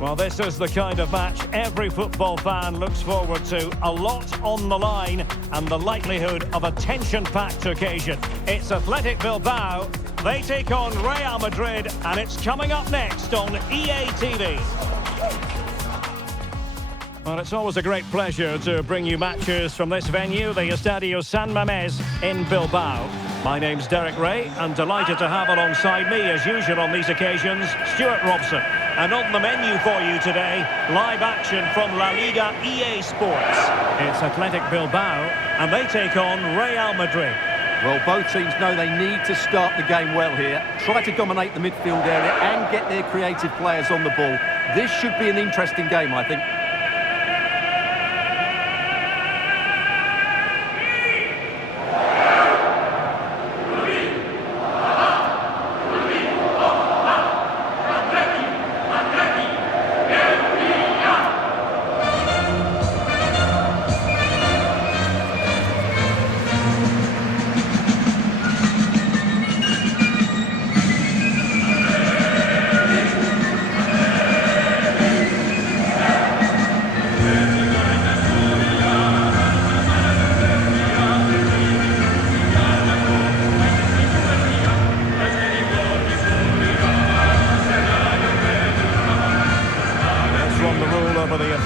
Well, this is the kind of match every football fan looks forward to. A lot on the line and the likelihood of a tension-packed occasion. It's Athletic Bilbao. They take on Real Madrid, and it's coming up next on EA TV. Well, it's always a great pleasure to bring you matches from this venue, the Estadio San Mamés in Bilbao. My name's Derek Ray, and delighted to have alongside me, as usual on these occasions, Stuart Robson. And on the menu for you today, live action from La Liga EA Sports. It's Athletic Bilbao, and they take on Real Madrid. Well, both teams know they need to start the game well here. Try to dominate the midfield area and get their creative players on the ball. This should be an interesting game, I think.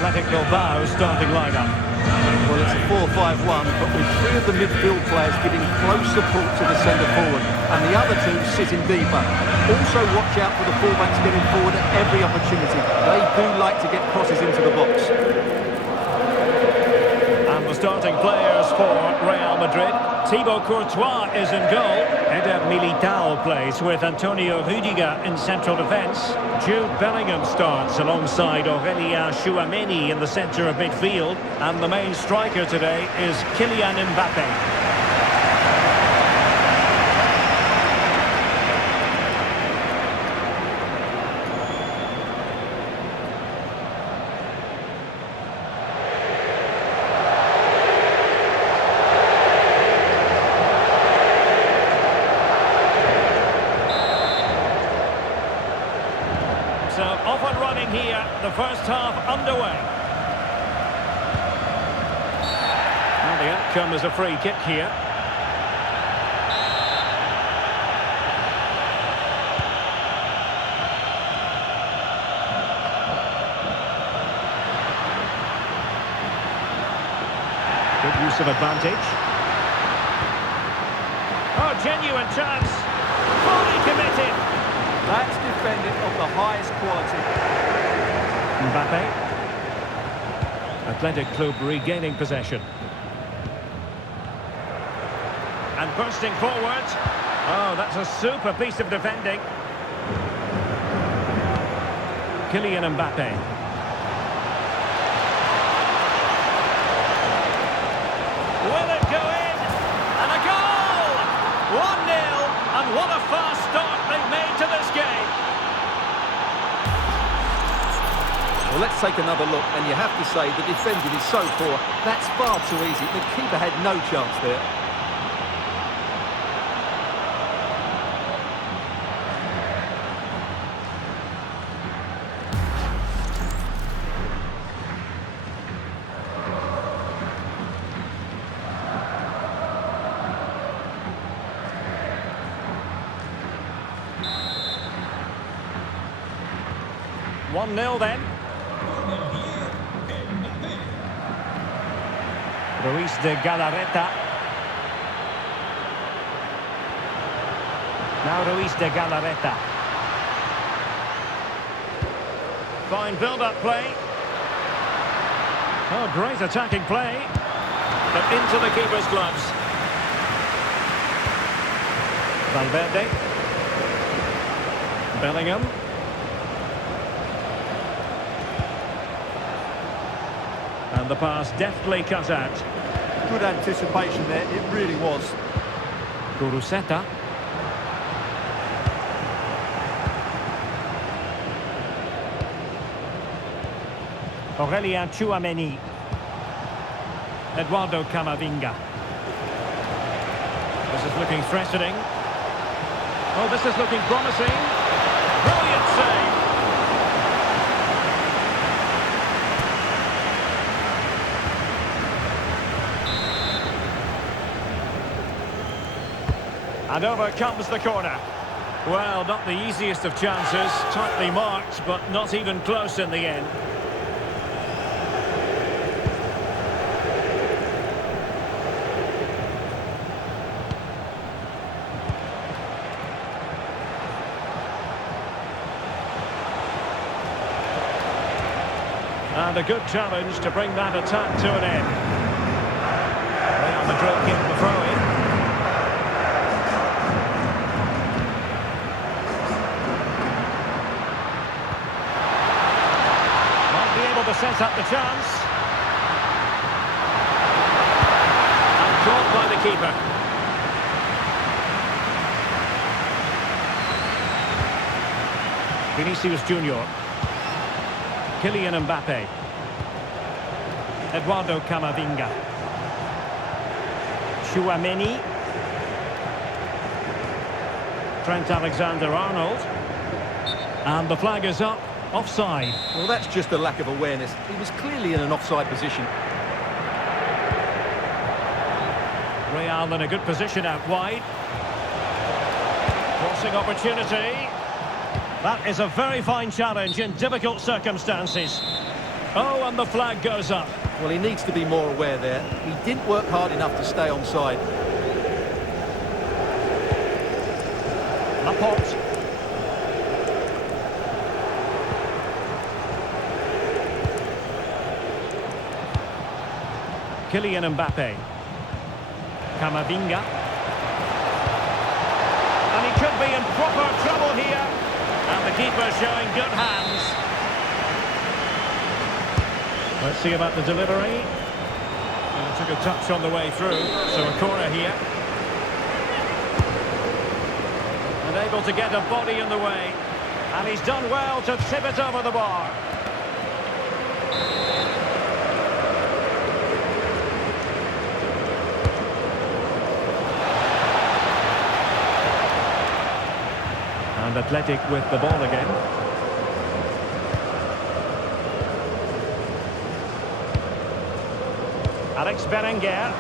Athletic Bilbao starting lineup. Well, it's a 4-5-1, but with three of the midfield players giving close support to the centre forward, and the other two sitting deeper. Also, watch out for the fullbacks getting forward at every opportunity. They do like to get crosses into the box. And the starting players for Real Madrid. Thibaut Courtois is in goal. Eder Militao plays with Antonio Rüdiger in central defence. Jude Bellingham starts alongside Aurélien Tchouameni in the centre of midfield. And the main striker today is Kylian Mbappé. So off and running here, the first half underway. Well, the outcome is a free kick here. Good use of advantage. Oh, genuine chance. Fully committed. That's defending of the highest quality. Mbappé. Athletic Club regaining possession. And bursting forward. Oh, that's a super piece of defending. Kylian Mbappé. Will it go in? And a goal! 1-0. And what a fast start they've made to this game. Well, let's take another look, and you have to say the defending is so poor. That's far too easy. The keeper had no chance there. One 0 then. Ruiz de Galarreta. Now Ruiz de Galarreta. Fine build-up play. Oh, great attacking play. But into the keeper's gloves. Valverde. Bellingham. And the pass deftly cut out. Good anticipation there, it really was. Guruseta. Aurélien Tchouameni. Eduardo Camavinga. This is looking threatening. Oh, this is looking promising. Brilliant save. And over comes the corner. Well, not the easiest of chances. Tightly marked, but not even close in the end. And a good challenge to bring that attack to an end. Real Madrid get the throw-in. Might be able to set up the chance. And caught by the keeper. Vinicius Junior. Kylian Mbappe. Eduardo Camavinga. Tchouaméni. Trent Alexander-Arnold. And the flag is up. Offside. Well, that's just a lack of awareness. He was clearly in an offside position. Real in a good position out wide. Crossing opportunity. That is a very fine challenge in difficult circumstances. Oh, and the flag goes up. Well, he needs to be more aware there. He didn't work hard enough to stay onside. Laporte. Kylian Mbappe. Camavinga. And he could be in proper trouble here. And the keeper showing good hands. Let's see about the delivery. And it took a touch on the way through. So a corner here. And able to get a body in the way. And he's done well to tip it over the bar. And Athletic with the ball again. Alex Berenguer.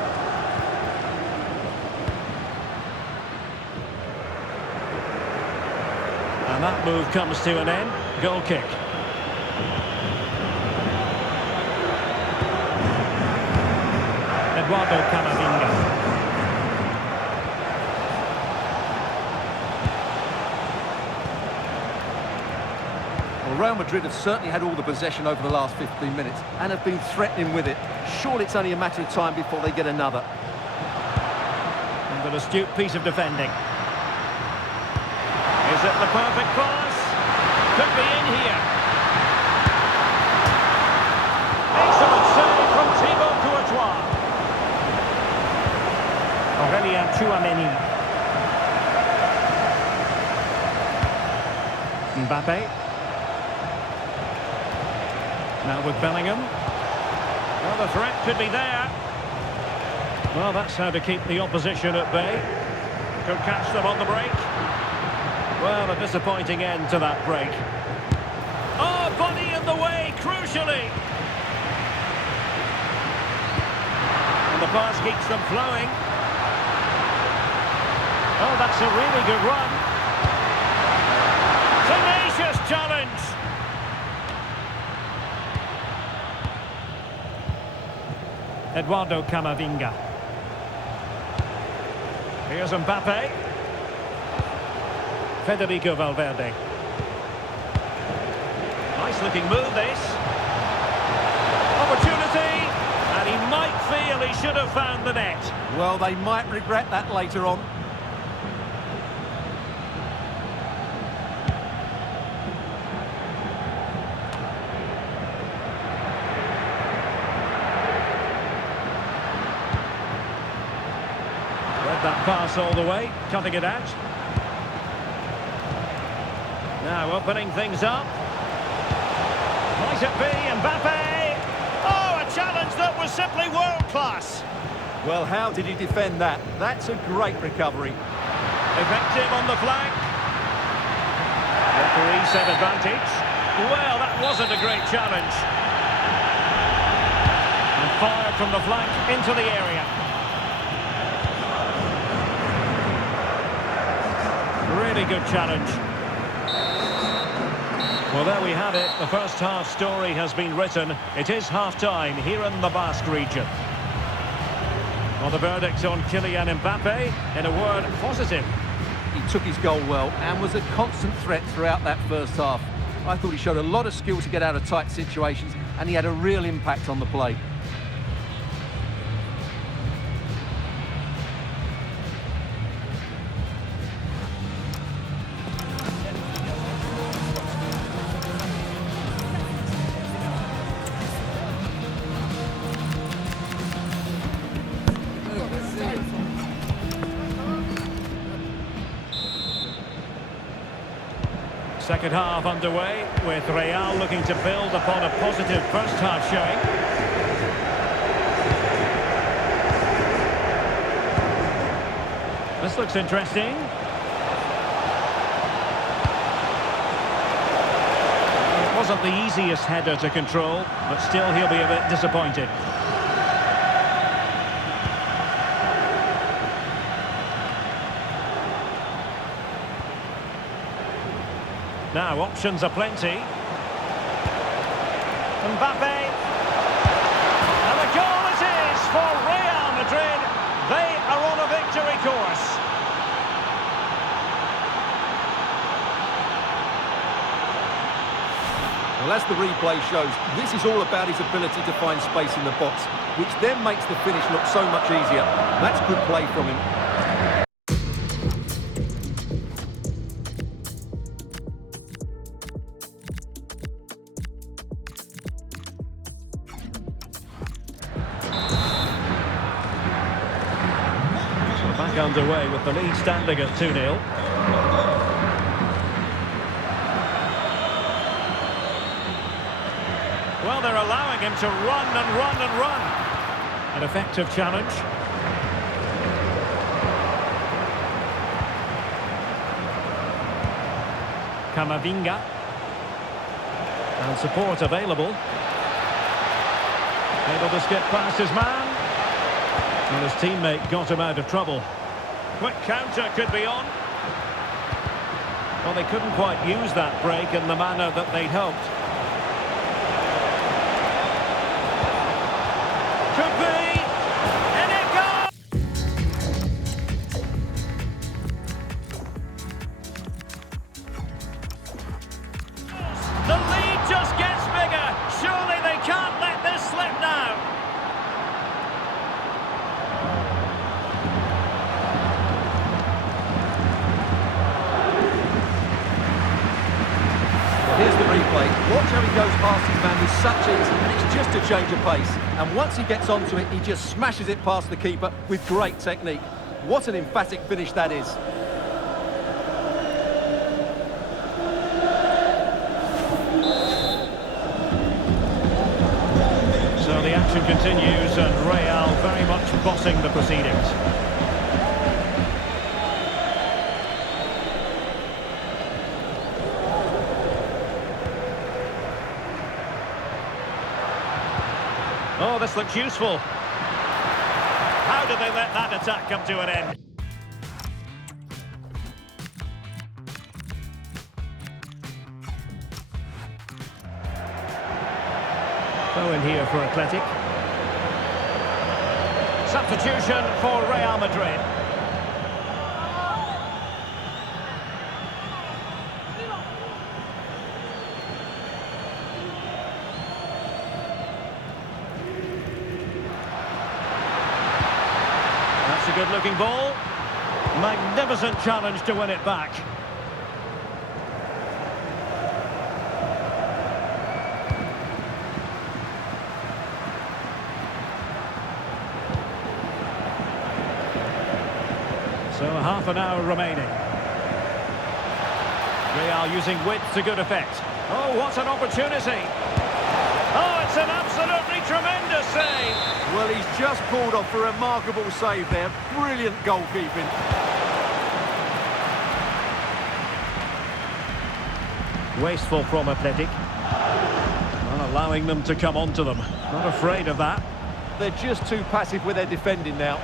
And that move comes to an end. Goal kick. Eduardo Camavinga. Real Madrid have certainly had all the possession over the last 15 minutes and have been threatening with it. Surely it's only a matter of time before they get another. And an astute piece of defending. Is it the perfect pass? Could be in here. Excellent save from Thibaut Courtois. Aurélien Tchouaméni. Mbappe. Now with Bellingham. Well, the threat could be there. Well, that's how to keep the opposition at bay. Could catch them on the break. Well, a disappointing end to that break. Oh, body in the way, crucially. And the pass keeps them flowing. Oh, that's a really good run. Tenacious challenge. Eduardo Camavinga. Here's Mbappe. Federico Valverde. Nice looking move this. Opportunity. And he might feel he should have found the net. Well, they might regret that later on. That pass all the way, cutting it out. Now opening things up. Might it be Mbappe? Oh, a challenge that was simply world-class. Well, how did he defend that? That's a great recovery. Effective on the flank. Referee said advantage. Well, that wasn't a great challenge. And fired from the flank into the area. Really good challenge. Well, there we have it. The first half story has been written. It is half-time here in the Basque region. Well, the verdict on Kylian Mbappe, in a word, positive. He took his goal well and was a constant threat throughout that first half. I thought he showed a lot of skill to get out of tight situations, and he had a real impact on the play. Second half underway, with Real looking to build upon a positive first half showing. This looks interesting. It wasn't the easiest header to control, but still he'll be a bit disappointed. Now, options are plenty. Mbappe. And the goal it is for Real Madrid. They are on a victory course. Well, as the replay shows, this is all about his ability to find space in the box, which then makes the finish look so much easier. That's good play from him. Back underway with the lead standing at 2-0. Well, they're allowing him to run and run and run. An effective challenge. Camavinga. And support available. Able to skip past his man. And his teammate got him out of trouble. Quick counter could be on. Well, they couldn't quite use that break in the manner that they'd hoped. Could be! And it goes! The lead just gets bigger. Surely they can't let this slip now. Here's the replay. Watch how he goes past his man with such ease, and it's just a change of pace. And once he gets onto it, he just smashes it past the keeper with great technique. What an emphatic finish that is. So the action continues, and Real very much bossing the proceedings. Oh, this looks useful. How did they let that attack come to an end? Owen here for Athletic. Substitution for Real Madrid. That's a good-looking ball. Magnificent challenge to win it back. So half an hour remaining. Real using width to good effect. Oh, what an opportunity. Oh, it's an absolutely tremendous save. Well, he's just pulled off a remarkable save there. Brilliant goalkeeping. Wasteful from Athletic. Not allowing them to come onto them. Not afraid of that. They're just too passive with their defending now.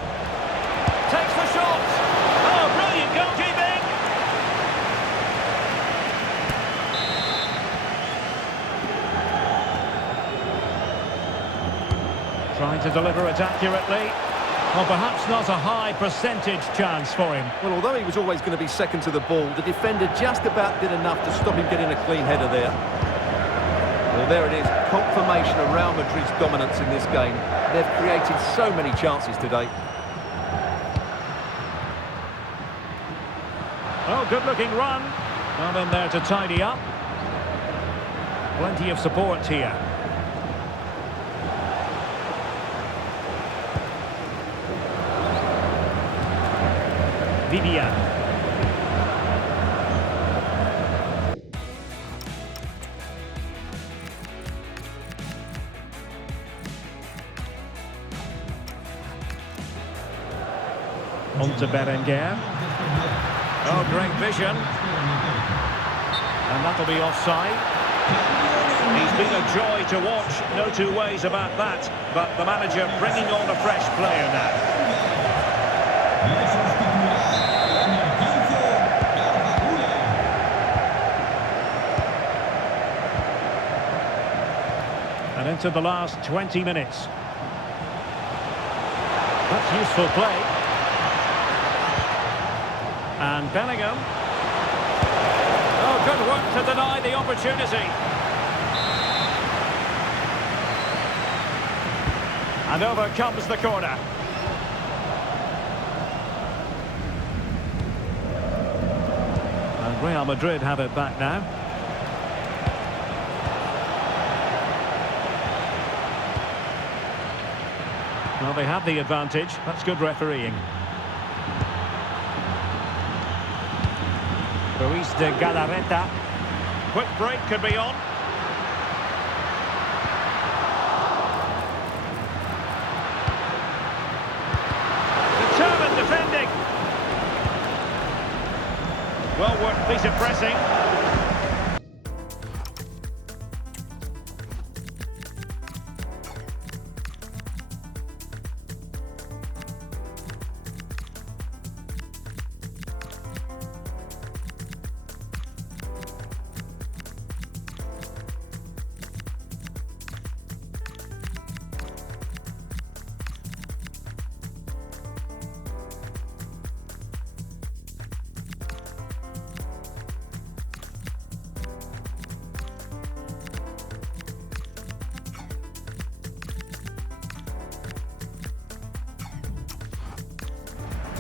Takes the shot. Oh, brilliant goalkeeping. Trying to deliver it accurately. Well, perhaps not a high percentage chance for him. Well, although he was always going to be second to the ball, the defender just about did enough to stop him getting a clean header there. Well, there it is. Confirmation of Real Madrid's dominance in this game. They've created so many chances today. Oh, good-looking run. Not in there to tidy up. Plenty of support here. Vivian. On to Berenguer. Oh, great vision. And that'll be offside. He's been a joy to watch, no two ways about that. But the manager bringing on a fresh player now. And into the last 20 minutes. That's useful play. And Bellingham. Oh, good work to deny the opportunity. And over comes the corner. And Real Madrid have it back now. Well, they have the advantage. That's good refereeing. Ruiz de Galarreta. Quick break could be on. Determined defending. Well worked piece of pressing.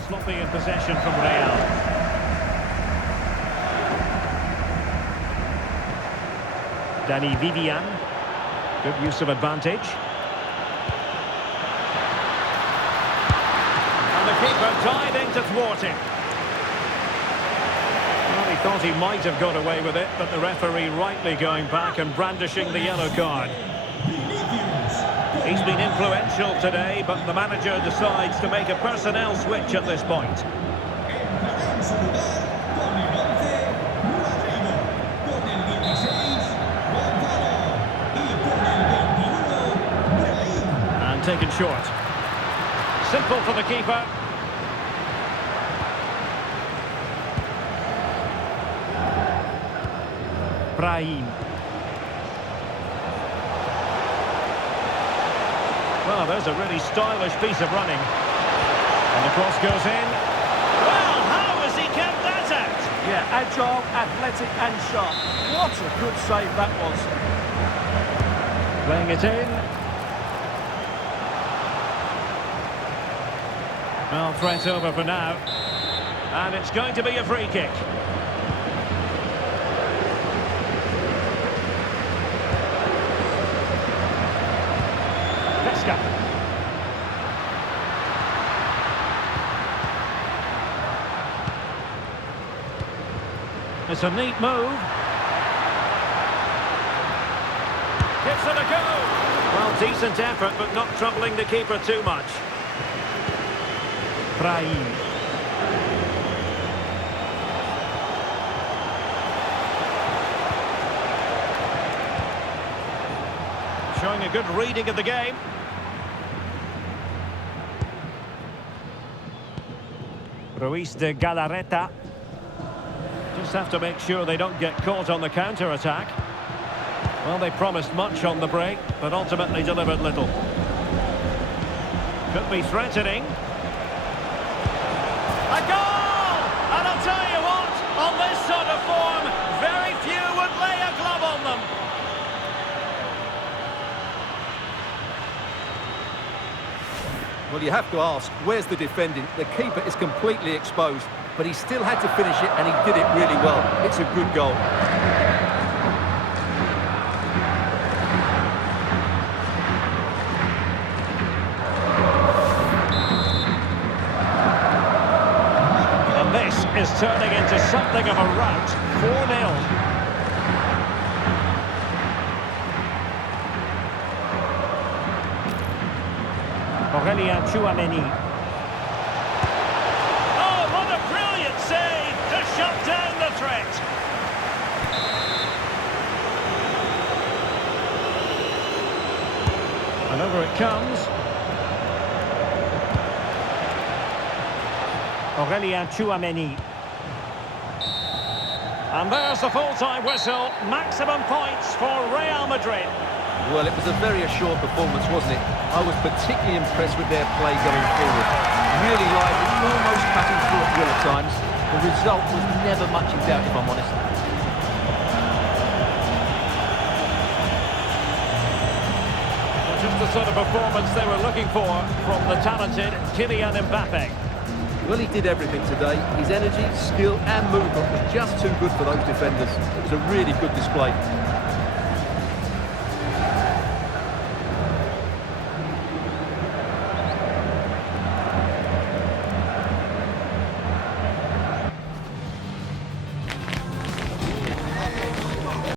Sloppy in possession from Real. Danny Vivian. Good use of advantage. And the keeper diving to thwart him. Well, he thought he might have got away with it, but the referee rightly going back and brandishing the yellow card. He's been influential today, but the manager decides to make a personnel switch at this point. And taken short. Simple for the keeper. Brahim. Well, there's a really stylish piece of running. And the cross goes in. Well, how has he kept that out? Yeah, agile, athletic and sharp. What a good save that was. Playing it in. Well, threat over for now. And it's going to be a free kick. It's a neat move. Gives it a go. Well, decent effort, but not troubling the keeper too much. Brahim. Showing a good reading of the game. Ruiz de Galarreta. Just have to make sure they don't get caught on the counter-attack. Well, they promised much on the break, but ultimately delivered little. Could be threatening. A goal! And I'll tell you what, on this sort of form, very few would lay a glove on them. Well, you have to ask, where's the defending? The keeper is completely exposed, but he still had to finish it, and he did it really well. It's a good goal. And this is turning into something of a rout. 4-0. Aurelien Tchouameni. Oh, what a brilliant save to shut down the threat. And over it comes. Aurelien Tchouameni. And there's the full-time whistle. Maximum points for Real Madrid. Well, it was a very assured performance, wasn't it? I was particularly impressed with their play going forward. Really lively, almost cutting through at will at times. The result was never much in doubt, if I'm honest. Just the sort of performance they were looking for from the talented Kylian Mbappe. Well, he did everything today. His energy, skill and movement were just too good for those defenders. It was a really good display.